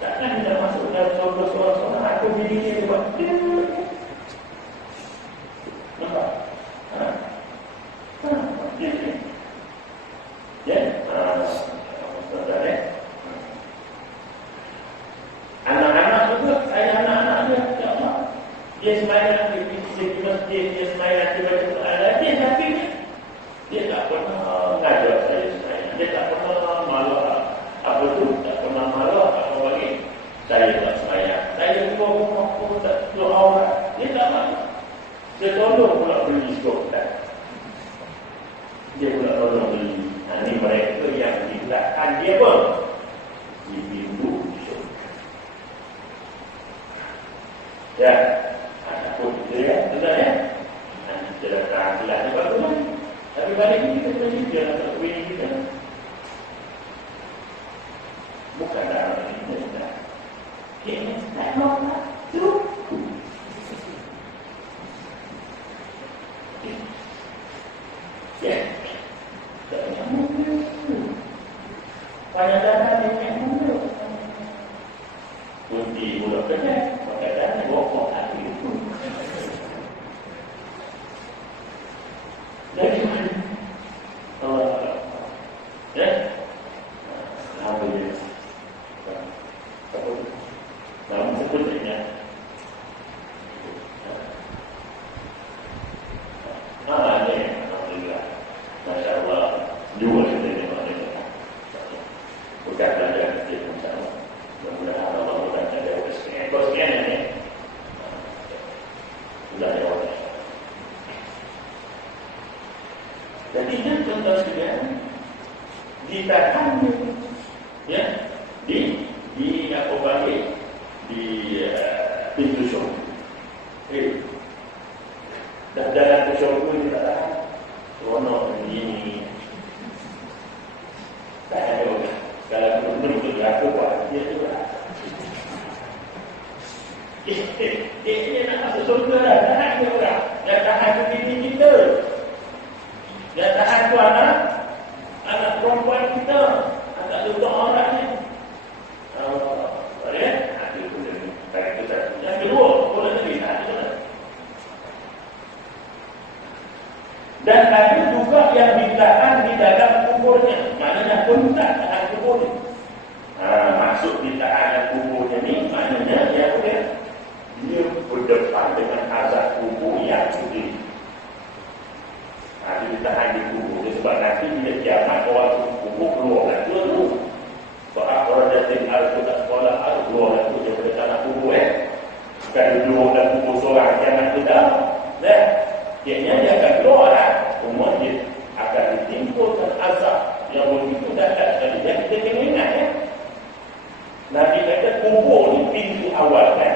Takkan dia masuk dalam suara-suara aku bini dia buat dia. Nampak? Ya, anak-anak juga, saya anak-anak dia dia semayang dia baca Quran rajin, tapi dia tak pernah ngajak saya semayang. Dia tak pernah malah apa tu, tak pernah malah apa lagi saya tak semayang. Saya pun tak doa orang. Dia tak malah. Dia tolong pula beli sekolah. Dia pula tolong beli. Ini mereka yang diletakkan dia pun di pintu syurga. Ya, ataupun kita ya, betul ya. Nanti kita datang kelas ni bagus kan. Tapi balik ni kita kena juga nak win kita. Bukan dalam kita dah. Kita tak mau lah. Tu. Ya. Tak nyamuk. Banyak dana dia nyamuk. Kunci mulut kerja. Pakai dana bokok hati itu. Dari mana? Ya? Alhamdulillah. Dalam sebetulnya alhamdulillah. Masya Allah. Dua sebenarnya alhamdulillah. Bukan belajar kecil pun sama. Mudah-mudahan Allah mudah ada kesekian. Kau sekian ini. Sudah ada orang. Jadi dia contoh sekian. Ditahan ya di apa bagi di pintu syurga. Dalam syurga ni tak tahan. Seronok ini. Tak ada orang. Kalau menurut aku buat dia tu lah. Dia nak masuk syurga dah. Tahan dia orang. Dah tahan tu bini kita. Dah tahan tu anak perempuan kita. Anak tu orang ni. Boleh? Itu pun baik itu satu. Yang kedua, boleh lebih. Dan ada juga yang ditahan di dalam kuburnya. Maknanya pun tak tahan kuburnya. Masuk ditahan dalam kuburnya ni, maknanya dia berdepan dengan azab kubur yang sendiri. Dia ditahan di kubur. Sebab nanti bila kiamat orang kubur keluar lah. Dulu. Soal orang jatim al-Qudah sekolah keluar lah daripada tanah kubur. Bukan duduk dalam kubur seorang kiamat tu dah. Dia akan keluar lah. Umur dia akan ditimpulkan azab yang begitu dahsyat sekali. Yang kita kena ingat ya. Nabi kata kubur ni pintu awal kan.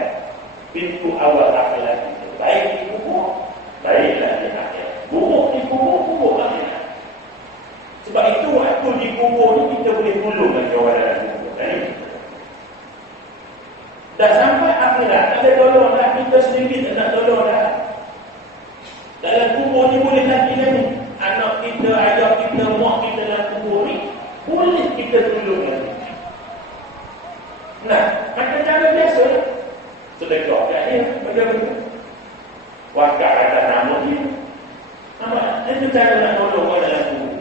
Pintu awal akhirat kita. Baik di kubur, baiklah di akhirat. Buruk di kubur akhirat. Sebab itu waktu di kubur ni kita boleh tolong bagi orang dalam kubur. Dah sampai akhirat, ada tolong lah. Kita sendiri tak nak tolong lah. Dalam kubur ni boleh lagi anak kita, ayah kita, mak kita dalam kubur ni boleh kita tolong lagi. Nah, macam cara biasa sedekah kat dia, bagaimana? Wakaf atas nama dia. Nampak? Itu cara nak tolong orang dalam kubur.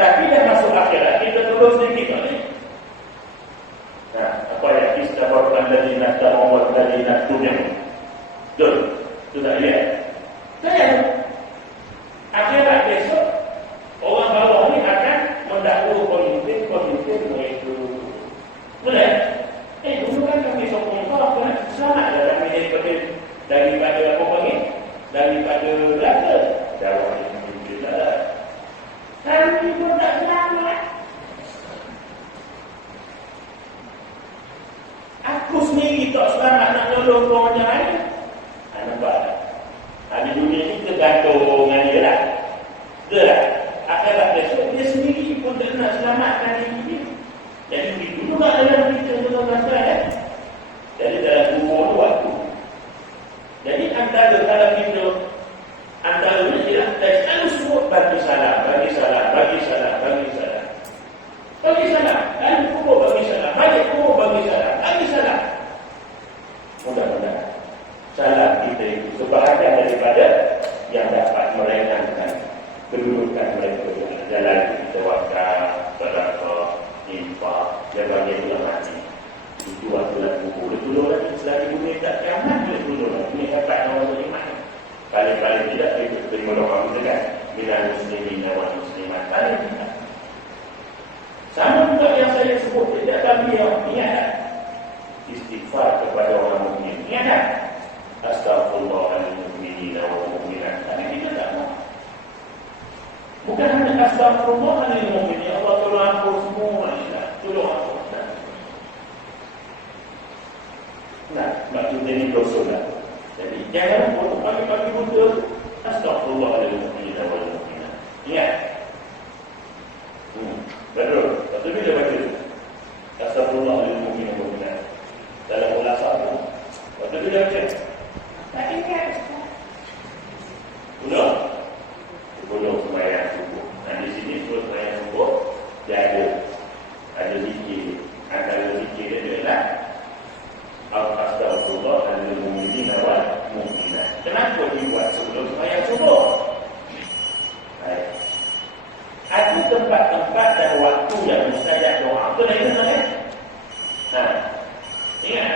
Tapi dah masuk akhirat, kita tolong sedikit tak ni? Nah, apa yang istabarkan dari nak ta'awad dari nak tunyam. Betul? Sudah lihat? Saya akhirat besok orang bawah ni akan mendakwa pemimpin mereka. Boleh? Dulu kan kami sokong kau nak selamat kami daripada apa panggil? Daripada neraka. Jawab ni mungkin lah. Kami pun tak selamat. Aku sendiri tak selamat nak nolong orang lain. Nampak tak? Di dunia ni kita gantung dengan dia lah. Betul tak? Akhirat besok dia sendiri pun tak nak selamatkan diri dia. Jadi begitu juga dalam kita tuan-tuan. Jadi dalam kubur tu waktu. Jadi antara dalam kita antara dia selalu sebut bagi salam. Bagi salam. Dalam kubur bagi salam. Balik kubur bagi salam. Bagi salam. Mudah-mudahan salam kita itu sebahagian daripada yang dapat meringankan kedudukan mereka dalam jalan kita wakaf, sedekah, infak, dan bagi bulan mati. Itu adalah kubur. Itu lagi selagi dunia tak kiamat, itu lagi. Ini dapat orang beriman. tolong aku dekat minal muslimin wal muslimat. Paling tidak. Sama juga yang saya sebut tidak kami yang ingat istighfar kepada orang mukmin. Ingat tak? Astaghfirullahaladzim mu'minin wal mu'minat. Tapi kita tak mau. Bukan hanya astaghfirullahaladzim mu'minin, ya Allah tolong aku semua. Tolong aku. Nah, maksudnya ini dosa lah. Jadi jangan buat pagi-pagi buta astaghfirullahaladzim mu'minin wal mu'minat. Ingat. Betul. Betul bila baca astaghfirullahaladzim mu'minin wal mu'minat dalam ulasah tu. Betul bila baca. Tak ingat. Belum sembahyang subuh. Nah di sini suruh sembahyang subuh dia ada zikir. Antara zikir dia adalah astaghfirullahaladzim mu'minin wal mu'minat. Kenapa dibuat sebelum sembahyang subuh? Baik. Ada tempat-tempat dan waktu yang mustajab doa. Betul tak ingat kan? Nah, ingat.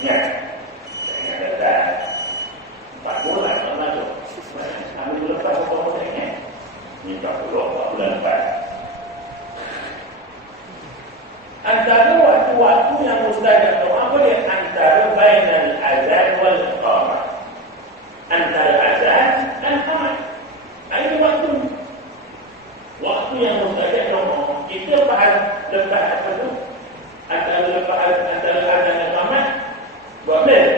Ingat. Ingat datang 4 bulan tak masuk. Ambil lepas apa pun ingat. Ni 4 bulan lepas. Antara waktu-waktu yang mustajab doa boleh antara bainal azan wal iqamah. Antara azan dan iqamah. Ini waktu. Waktu yang mustajab doa. Kita faham lepas apa tu? Antara azan dan iqamah. Buat boleh?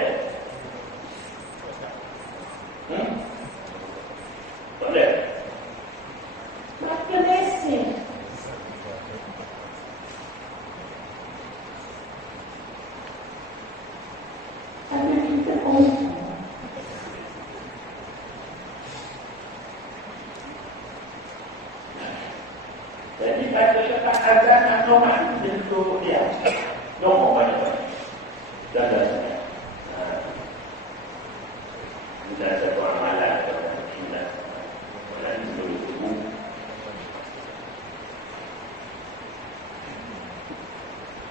Boleh? Maka mesin. Ada kita jadi pada lepas azan dan iqamah itu dia duduk diam. Doa banyak-banyak. Dan dan satu amalan kepada kita. Amalan seluruh tubuh.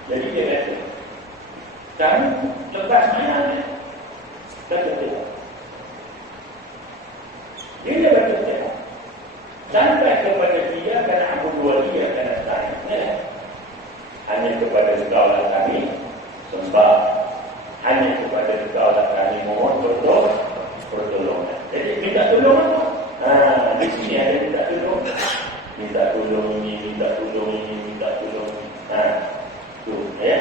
Jadi dia kata, kamu lepas mana? Kata dia. Dia kata dia. Sampai kepada dia kerana Abu Dua dia kerana tanya. Hanya kepada segala kami sembah. Hanya kepada segala kami mohon pertolongan. Jadi minta tolong apa? Di sini ada minta tolong. Minta tolong ini, minta tolong ini, minta tolong ini. Tu, ya.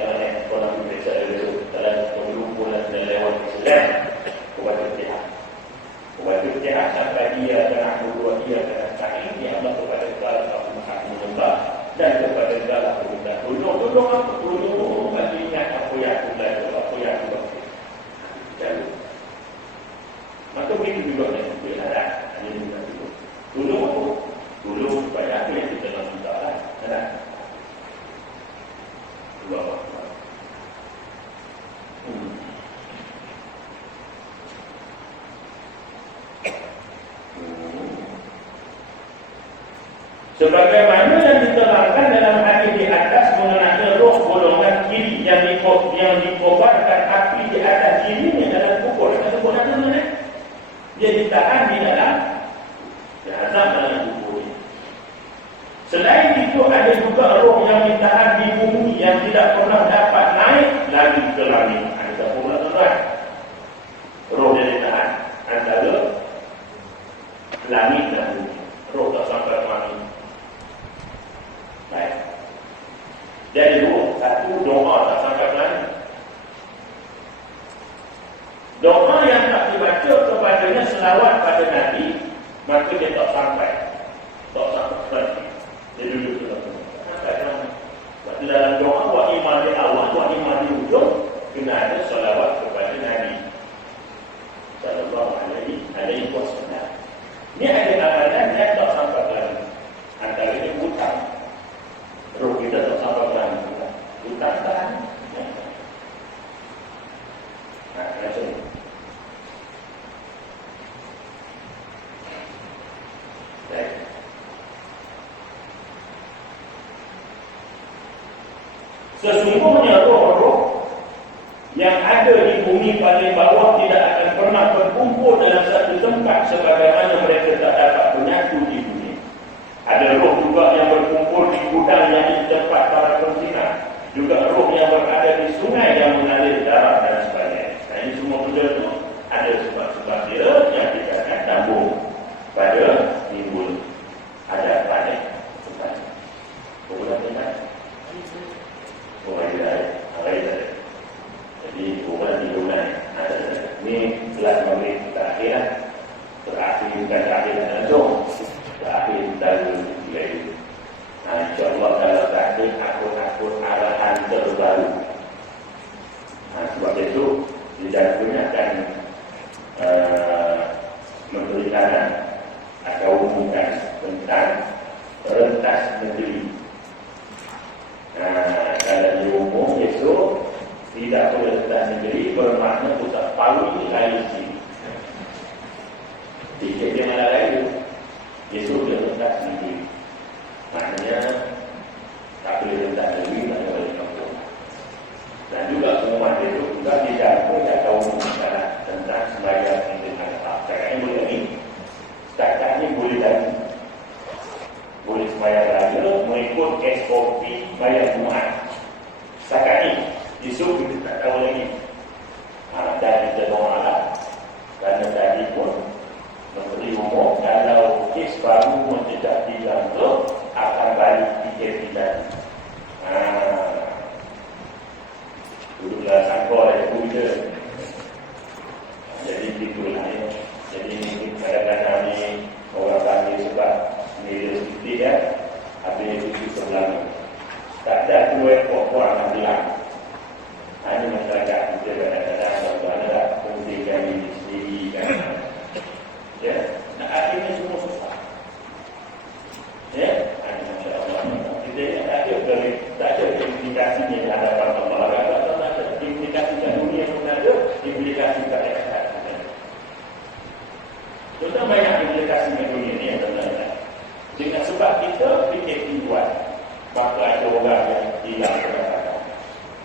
Jangan kalau kita baca dulu dalam pengumpulan dan lewat Islam kepada pihak. Kepada pihak sampai dia dan Abu Dua dia dan Sa'id dia Allah kepada segala aku maha menyembah dan kepada segala aku minta tolong. Tolong apa? Tolong bagi ingat apa yang aku belajar, apa yang aku baca. Jangan. Maka begitu juga dengan pilihan. Hanya minta tolong. Tolong apa? Tolong supaya apa yang kita nak minta lah. Kenapa? Dua waktu. Sebagaimana yang diterangkan dalam hadis di atas mengenai roh golongan kiri yang dikobarkan api di atas dirinya dalam kubur. Kita sebut apa mana? Dia ditahan di dalam azab dalam kubur. Selain itu ada juga roh yang ditahan di bumi yang tidak pernah dapat naik lagi ke langit. Ada pula tuan. Roh yang ditahan antara langit dan bumi. Roh tak sampai ke langit. Baik. Jadi satu doa tak sampai ke langit. Doa yang tak dibaca kepadanya selawat pada Nabi, maka dia tak sampai. Tak sampai ke langit. Dia duduk dalam sebab dalam doa wa iman di awal, wa iman di ujung kena ada salawat kepada Nabi sallallahu alaihi wasallam. Ini ada amalan yang tak sampai ke langit. Antaranya hutang. Roh kita tak sampai ke langit. Hutang tahan. Macam ni. Baik. Sesungguhnya roh-roh yang ada di bumi paling bawah tidak akan pernah berkumpul dalam satu Ini belas menit terakhir langsung terakhir dari lagi. Nah, insyaAllah kalau terakhir akun arahan terbaru. Nah, sebab itu di dalamnya akan memberikan atau umumkan tentang rentas negeri. Nah, kalau diumum besok tidak boleh rentas negeri bermakna pusat palu ini lain sini. Jika dia mana lain, besok dia rentas negeri. Maknanya tak boleh rentas negeri, tak boleh kampung. Dan juga semua itu juga tidak boleh umum tentang sembahyang dengan apa. Sekarang boleh lagi. Setakat ini boleh lagi. Boleh sembahyang lagi mengikut SOP bayar Jumaat. Setakat ini esok kita tak tahu lagi. Dan kita doalah kerana tadi pun memberi umum kalau kes baru mencetak tilang itu akan balik tiket kita. Duduklah sangkor dari kuda. Jadi itulah ya. Jadi kadang-kadang ni orang panggil sebab media sedikit ya. Habis itu sebelah ni. Tak ada dua pokok yang bilang. Hanya masyarakat kita kadang-kadang tuan-tuan tak pentingkan diri sendiri kan. Ya. Nah, akhirnya semua susah. Ya. Hanya Masya-Allah. Kita tak ada implikasinya di hadapan Allah. Implikasi kat dunia pun ada, implikasi kat akhirat. Kita banyak implikasi kat dunia ni yang benar-benar. Dengan sebab kita fikir tujuan, maka ada orang yang hilang kedapatan.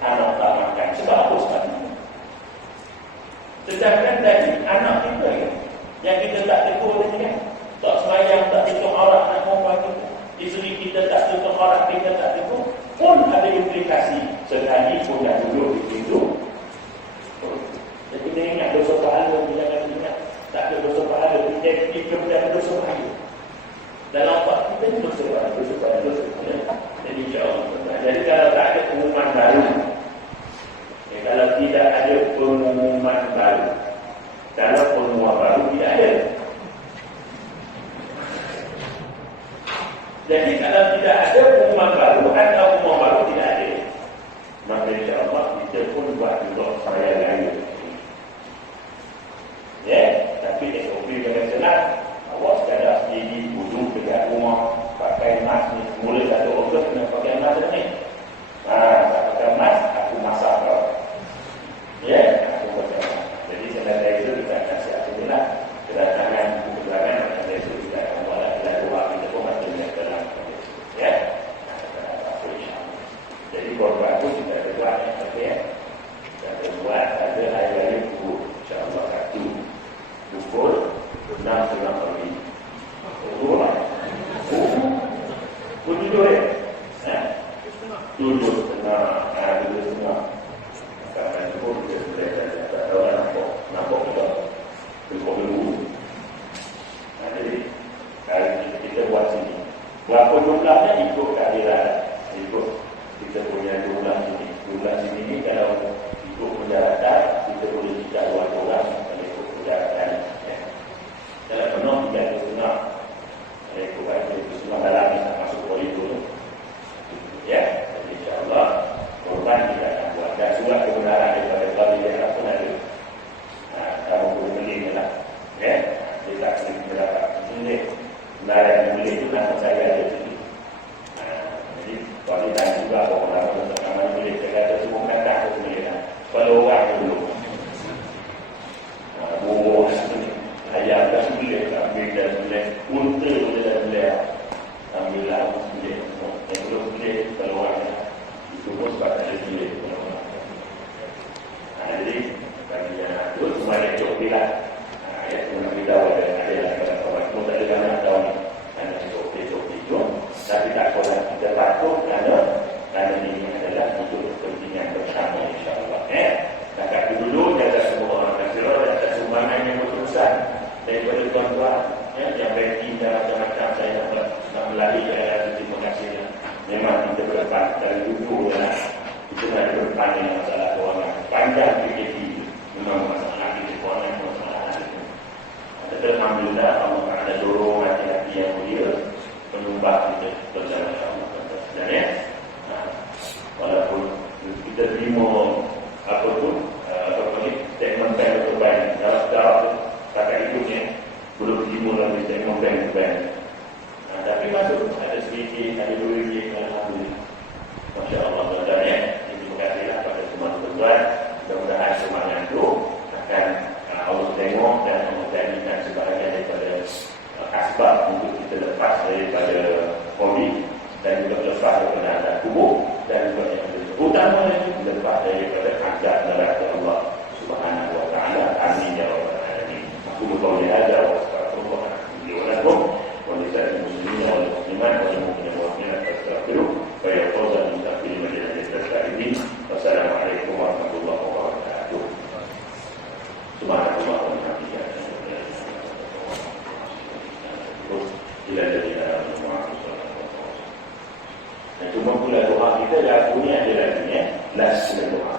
Anak tak makan. Sebab apa sebab itu? Sedangkan tadi anak kita yang kita tak tegur tadi kan, tak sembahyang, tak tutup aurat nak perempuan kita, isteri kita tak tutup aurat, kita tak tegur, pun ada implikasi. Sekali pun dah duduk di situ. Jadi kita ingat dosa pahala, jangan ingat tak ada dosa pahala. Kita berada dosa pahala. Dalam waktu kita ni dosa pahala. Jadi insyaAllah. Jadi kalau tak ada pengumuman baru, kalau tidak ada pengumuman baru, kalau pengumuman baru tidak ada. Jadi kalau tidak ada pengumuman baru atau pengumuman baru tidak ada, maka insyaAllah kita pun buat juga saya lain. Ya, tapi SOP dengan senang. Awak sekadar sendiri duduk dekat rumah pakai mask ni. Mula 1 Ogos kena pakai mask ni. Tak pakai mask, aku masak kau. Ya, aku pakai mask. Jadi selesai itu kita akan siapkan lah. Kedatangan kebenaran selesai itu kita akan buat kita doa kita pun macam yang dalam. Ya, jadi korban itu kita buat yang okay. Kita buat ada hari-hari pukul insyaAllah 1 pukul 6 pagi. Lah. Tujuh ya? 7:30. Karena itu pun kita sudah tak tahu nampak kita berkumpul dulu. Jadi kita buat sini. Berapa jumlahnya ikut keadilan, ikut kita punya jumlah sini. Jumlah sini ni kalau ikut pendaratan kita boleh tidak 2 orang kalau ikut pendaratan. Ya. Kalau penuh tidak ada setengah. Kalau ikut setengah dalam ni tak masuk koridor. Ya, jadi insyaAllah korban kita akan buat. Dan surat kebenaran daripada Fadil pun ada. Kamu boleh beli lah. Ya, dia tak boleh berapa. Ini kebenaran yang boleh itu nama saya ada sini. Jadi Subhanallah wa bihamdihi. Ila jadilah Muhammad. Dan cuma pula doa kita dah punya ada lagi last doa.